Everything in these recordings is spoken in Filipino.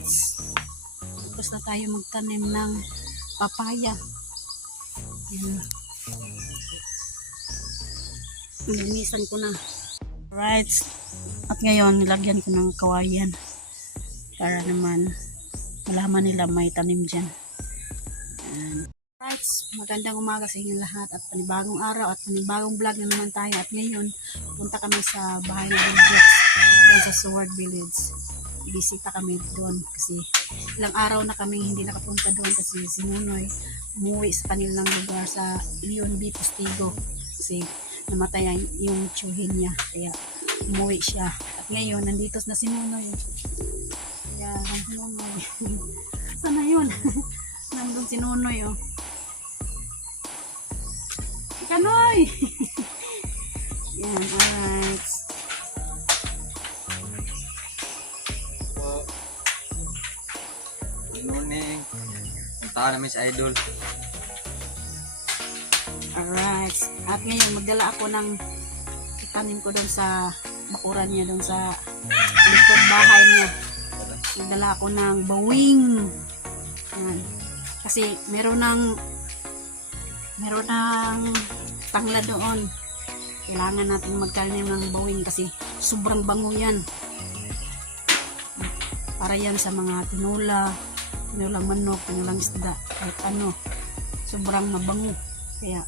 Tapos na tayo magtanim ng papaya. Yan. Nilinisan ko na. Alright. At ngayon, nilagyan ko ng kawayan. Para naman malaman nila may tanim dyan. Alright. Magandang umaga sa inyo lahat. At panibagong araw at panibagong vlog na naman tayo. At ngayon, punta kami sa bahay ng Jux. Yan sa Sword Village. Bisita kami doon kasi ilang araw na kami hindi nakapunta doon kasi si Nunoy umuwi sa kanilang lugar sa Leon B. Postigo kasi namatay yung tiyuhin niya kaya umuwi siya at ngayon nandito na si Nunoy kaya Nunoy sana yun nandun si Nunoy oh Kanoy yan alright. Morning. Punta namin sa Idol. Alright. At ngayon, magdala ako ng itanim ko doon sa bakuran niya, doon sa likod bahay niya. Magdala ako ng bawing. Yan. Kasi meron ng tangla doon. Kailangan natin magtanim ng bawing kasi sobrang bango yan. Para yan sa mga tinulang manok, tinulang isda, kahit ano, sobrang mabango. Kaya,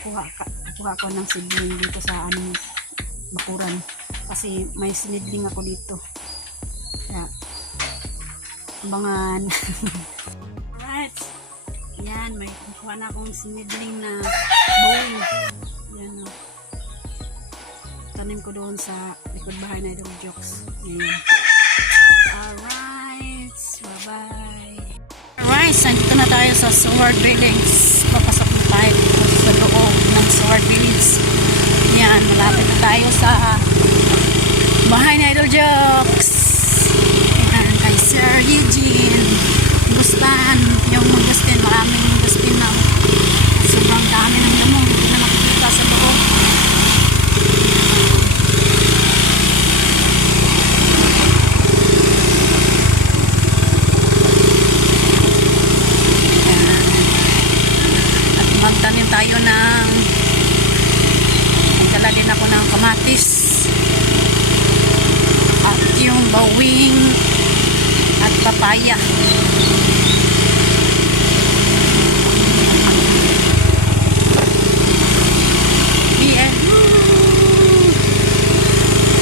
kuha ko ng seedling dito sa bakuran. Kasi may sinidling ako dito. Kaya, abangan. Alright. Yan, may kuha na akong sinidling na bawing. Yan o. Tanim ko doon sa likod bahay na Idol Jux. Yan. Alright, bye-bye. Alright, nandito na tayo sa Sword Village. Papasok na tayo dito sa loob ng Sword Village. Yan, malapit na tayo sa bahay ni Idol Jux. Yan, kay Sir Eugene. Gustan, yung Gustin, maraming Gustin na. Sobrang dami ng lamong. Hindi na makikita sa loob. Magtanim tayo ng magdala din ako ng kamatis at yung bawing at papaya.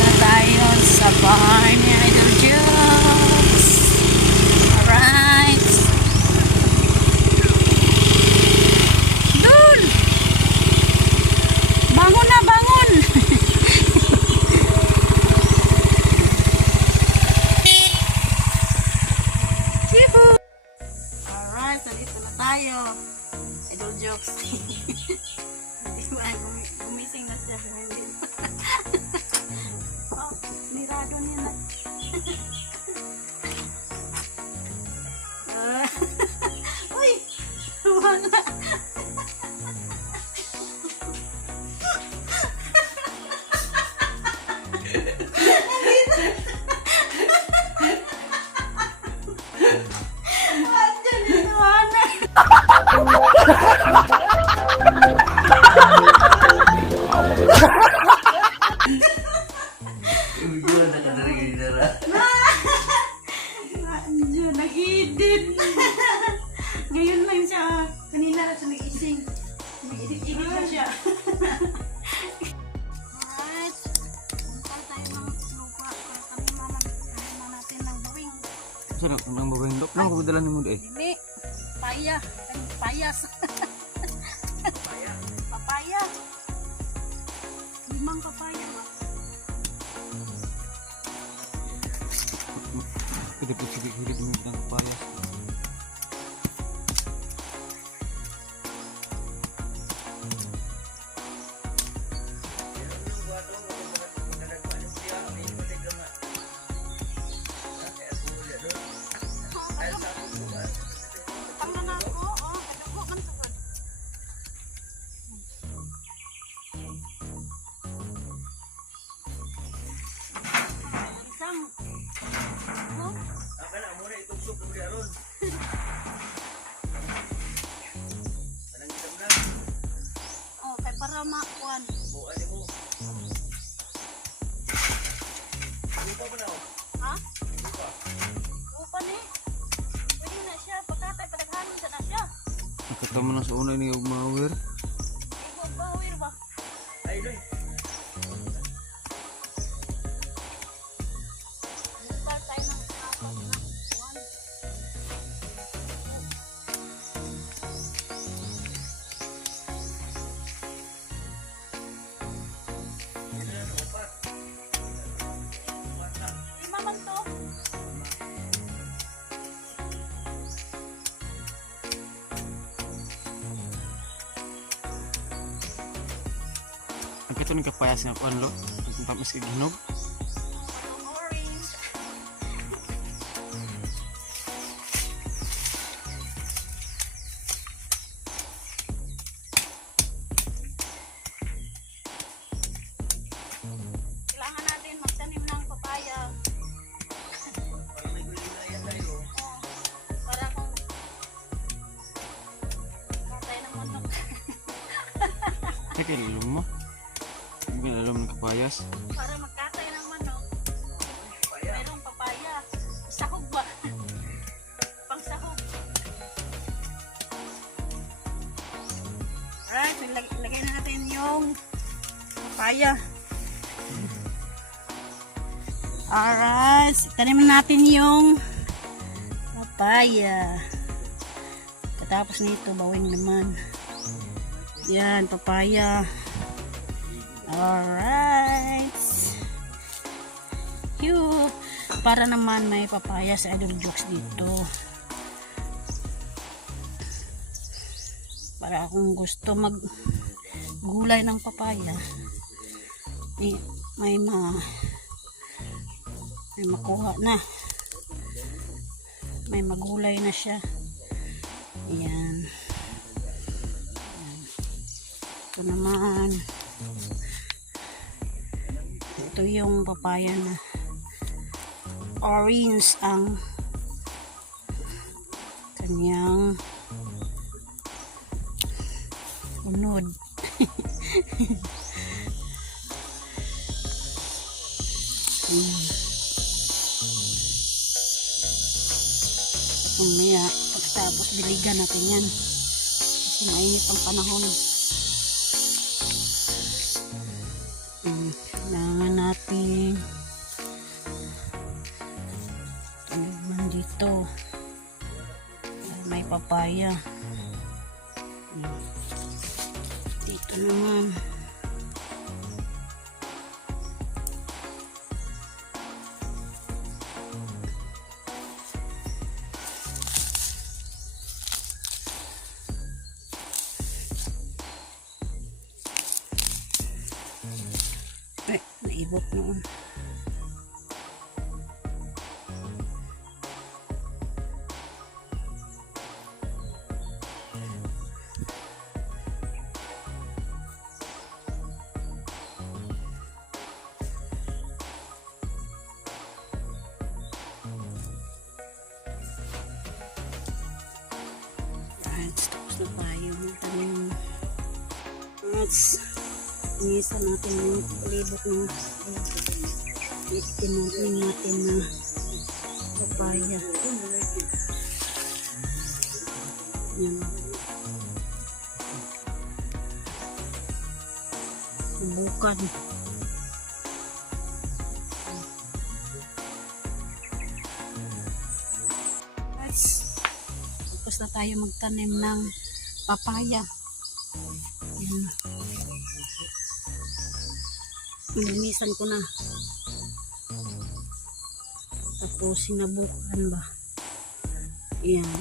Na tayo sa bahay ni Idol Jux. Alright. Bangun na, bangun! Alright, nandito na tayo. Idol Jux. Gumising na siya. Oh, nirado niya na. Uy! Wala! Nag-edit. Ngayon lang siya. Kanina lang siya nag-ising. Nag-edit na siya. Alright. Punta tayo ng lupa. Kami natin ng bawing. Saan ang bawing dok? Nang kabadalan ni mo eh? Dili. Papaya. Papayas. Papaya. Limang papaya ba? Hirip mo ng papaya. Oh, kay para makuan. Ha? Upa ni. Pwede na siya. Pagkatay, padaghanon sa na siya. Nakatama na sa una ni Ugmawir. Ibo ba, wir ba? Bukal tayo ng kapag na. Kuan. Lima man to. Ang kato ni kapayas nga kuan lo. Ang tamis kay ginog. Ang orange. Kailangan natin magtanim ng papaya. Oo. Para kung katay ng manok. Ay kay lulong mo. Ang lalong ng kapayas. Para magkatay ng manok. Merong papaya. Sahog ba? Pang sahog. Alright, so lagay na natin yung papaya. Alright, tanimin natin yung papaya. Katapos nito, bawing naman. Yan, papaya. Alright. Cute. Para naman may papaya sa Idol Jokes dito. Para kung gusto maggulay ng papaya, may makuha na. May magulay na siya. Ayan. Ito naman. Ito yung papaya na orange ang kanyang unod. Mamaya pagkatapos biligan natin yan kasi mainit ang panahon. Kailangan natin naman dito may papaya. Dito naman naibot noon. Alright, tapos na tayo. Inisa natin yung libot ng tinanin natin na papaya. Yan. Bukan. Tapos na tayo magtanim ng papaya. Yan. Linisan ko na. Tapos sinabukan ba. Yan.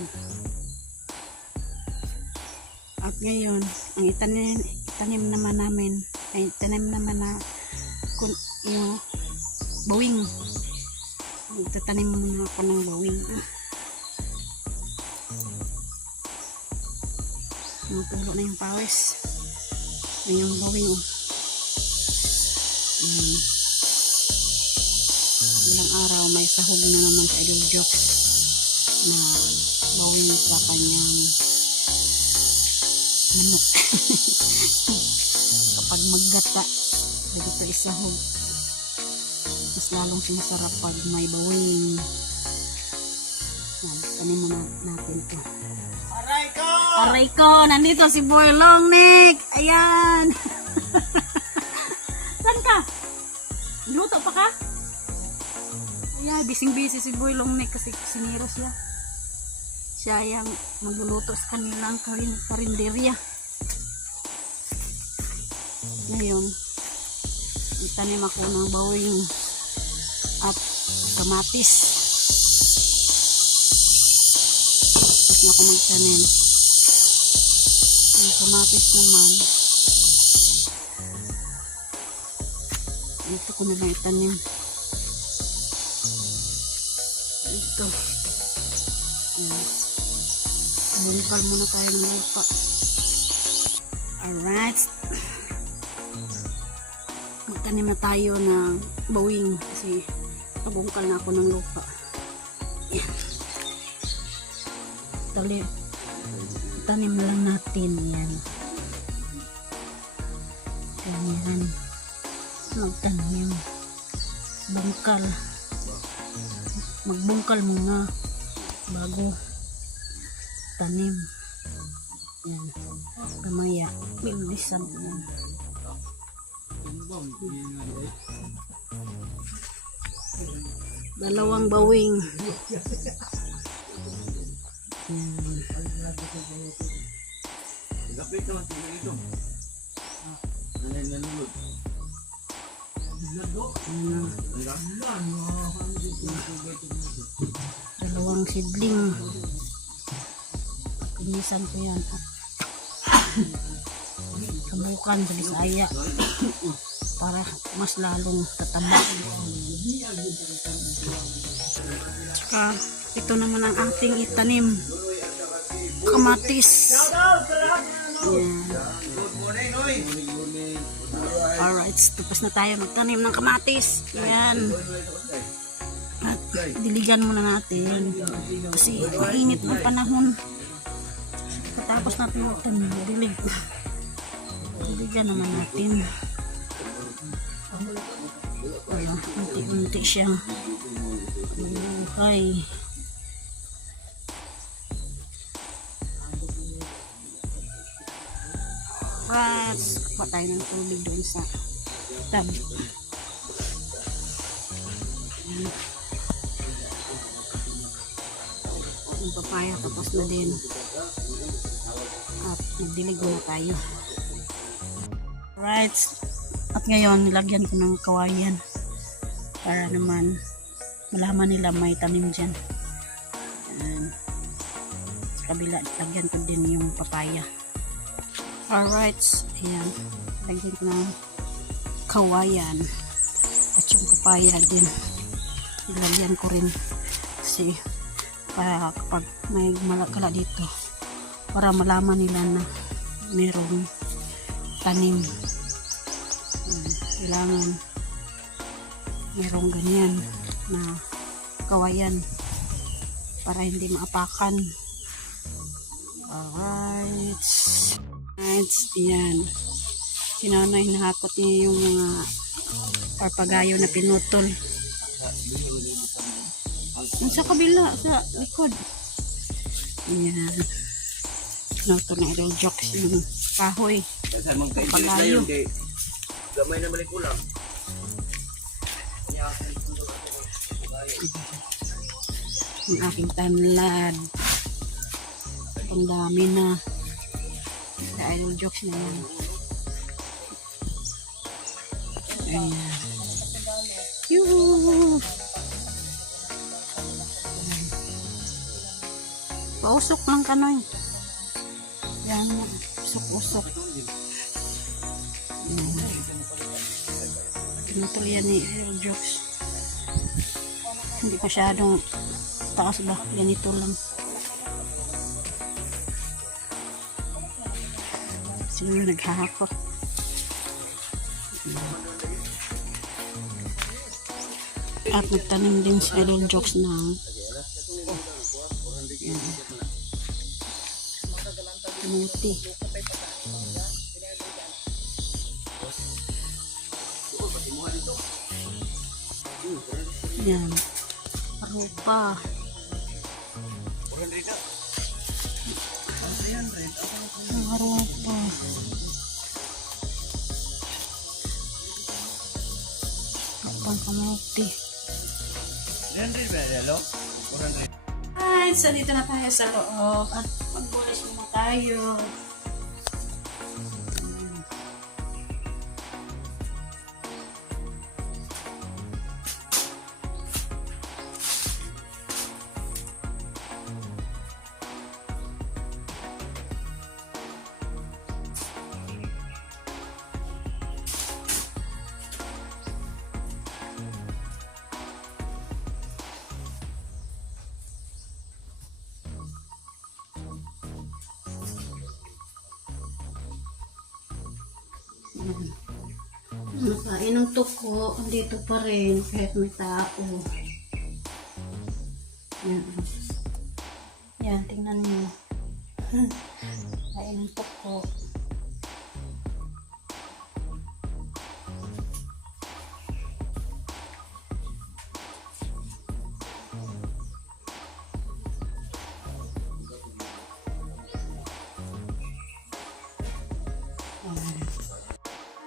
At ngayon, ang itanim naman namin, ay itanim naman na yung bawing. Magtatanim muna ako ng bawing. Natulo na yung pawis. Yung bawing. Ilang araw may sahog na naman sa Idol Jokes. na bawing sa kanyang manok. Kapag maggata, dito isahog. Mas lalong sinasarap pag may bawing. Yan, tanim muna natin to. Aray ko! Nandito si Boy Longneck! Ayan! Saan ka? Luto pa ka? Ayan, bising-busy si Boy Longneck kasi siniro siya. Siya yung magluluto sa kanilang karinderya. Ngayon, itanim ako ng bawing at kamatis. Tapos na ako magtanim. Yung kamatis naman, dito ko na lang itanim. Ito. Ayan. Bungkal muna tayo ng lupa. Alright. Magtanim na tayo ng bawing kasi nabungkal na ako ng lupa. Ayan. Tanim lang natin yan. Ganyan. Magtanim. Bungkal. Magbungkal muna bago tanim. Yan. Kamaya. Bilisan yan. Dalawang bawing. Yan. Dalawang sibling. Pinisan ko yan. Kabukan sa Bisaya para mas lalong tataba. Tsaka ito naman ang ating itanim. Kamatis. Yan. Alright, tapos na tayo magtanim ng kamatis. Yan. At diligan muna natin kasi mainit ng panahon. Tapos natin magtanim, diligan naman natin. Unti-unti siya buhay. Pa tayo ng tubig doon sa tab. Yung papaya tapos na din. At nagdilig na tayo. Right. At ngayon nilagyan ko ng kawayan para naman malaman nila may tanim dyan. Yan. Sa kabila lagyan ko din yung papaya. Alright, ayan, lagyan ko ng kawayan at yung papaya din ilagyan ko rin kasi para kapag may malakala dito para malaman nila na mayroong tanim. Kailangan mayroong ganyan na kawayan para hindi maapakan. Alright. Yan. Si nanay nahakot niya yung mga parpagayo na pinutol. Sa kabila, sa likod. Yan. Pinutol na idol jokes yung kahoy. Parpagayo. Gamay na malikulang. Ang aking tanlad. Ang dami na. Sa idol jokes na yan. Ayan. Yoo! Pausok lang kanoy. Yan. Usok-usok. Pinutol yan ni idol jokes. Hindi masyadong taas ba? Ganito lang. Siguro naghahakot. At nagtanim din si idol jokes ng Kamuti. Yan. Arupa. Ang arupa. Kapang kamuti. Alright, so dito na tayo sa loob at magbulas muna tayo. Kain ng tuko, andito pa rin kahit may tao. Yan. Yan, tingnan niyo. Kain ng tuko.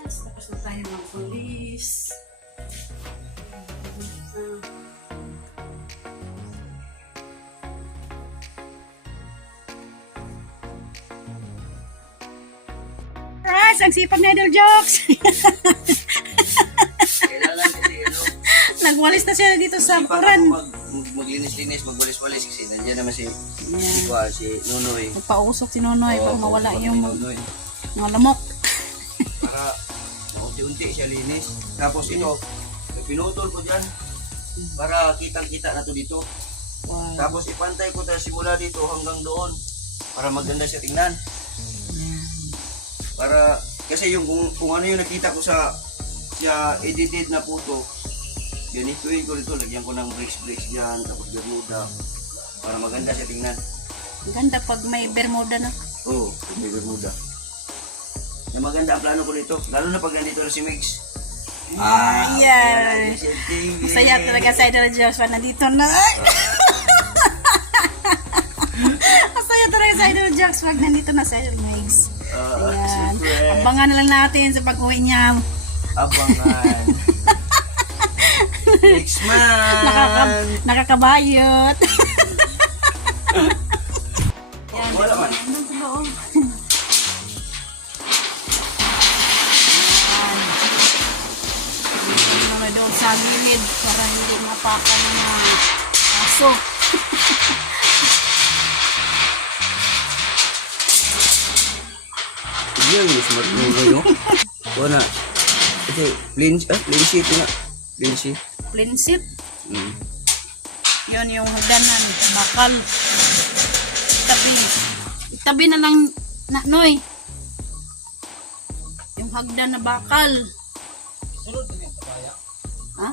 Tapos na tayo magpulis. Right, ang sipag na idol jokes. Kailangan kasi ano. Nagwalis na siya dito sa puran. Maglinis-linis, magwalis-walis kasi nandiyan naman si Yan. si Nunoy. Nagpausok si Nonoy para mawala yung Nunoy. mga lamok. Para unti-unti siya linis. Tapos ito, pinutol ko dyan para kitang-kita na to dito. Wow. Tapos ipantay ko tayo simula dito hanggang doon para maganda siya tingnan. Para kasi yung kung ano yung nakita ko sa edited na photo, ganituin ko dito, lagyan ko ng bricks diyan, tapos bermuda para maganda siya tingnan. Ganda pag may bermuda na. Oo, may bermuda. Na maganda ang plano ko nito, lalo na pag nandito na si Mix. Yeah. Masaya talaga sa Idol Joshua. Nandito na. Masaya talaga sa Idol Joshua. Nandito na sa Idol Mix. Ayan. Abangan na lang natin sa pag-uwi niya. Abangan. Next man. Nakakabayot. Yan. Wala man. Nandun sa loob. Ayan. Doon sa gilid para hindi mapakan ng mga aso. Yan yung smart mo ngayon. Wala. Kasi plain sheet na. Plain sheet. Plain sheet. Yun yung hagdanan. Bakal. Tabi na lang na, Noy. Yung hagdan na bakal. Sunod na yung kabaya. Ha?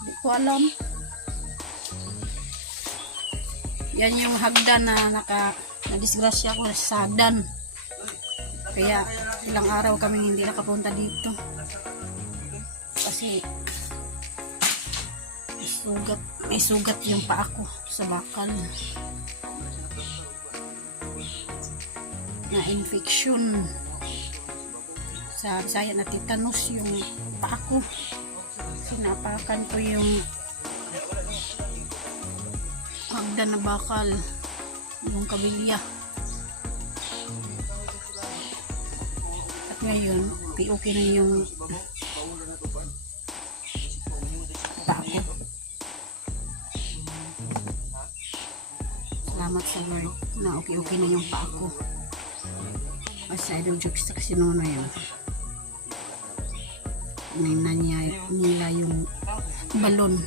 Hindi ko alam. Yan yung hagdan na nadisgrasya ko sa hagdan. Kaya ilang araw kami hindi nakapunta dito. Kasi may sugat yung paa ko sa bakal. Na infection. Sa Bisaya na tetanus yung paa ko. Sinapakan ko yung hagdan na bakal, yung kabilya. At ngayon, okay na yung paa ko. Salamat sa Lord na okay na yung paa ko. Basta idong jokes kasi noon na yun. Nila yung balon.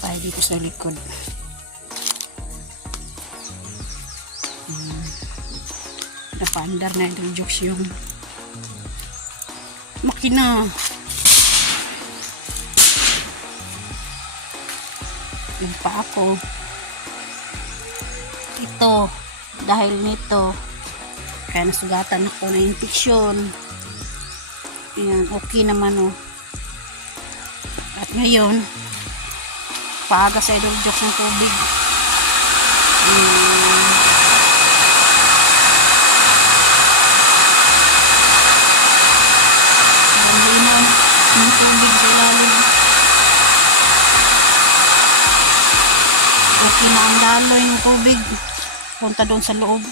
Tayo dito sa likod. napaandar na Idol Jokes yung makina. Yung pa ako. Ito, dahil nito, kaya nasugatan ako na infeksyon. Ayan, okay naman oh. At ngayon, paaga sa Idol Jokes ng tubig. Hinom ng tubig sa ilalim. Okay na ang daloy ng tubig. Punta doon sa loob.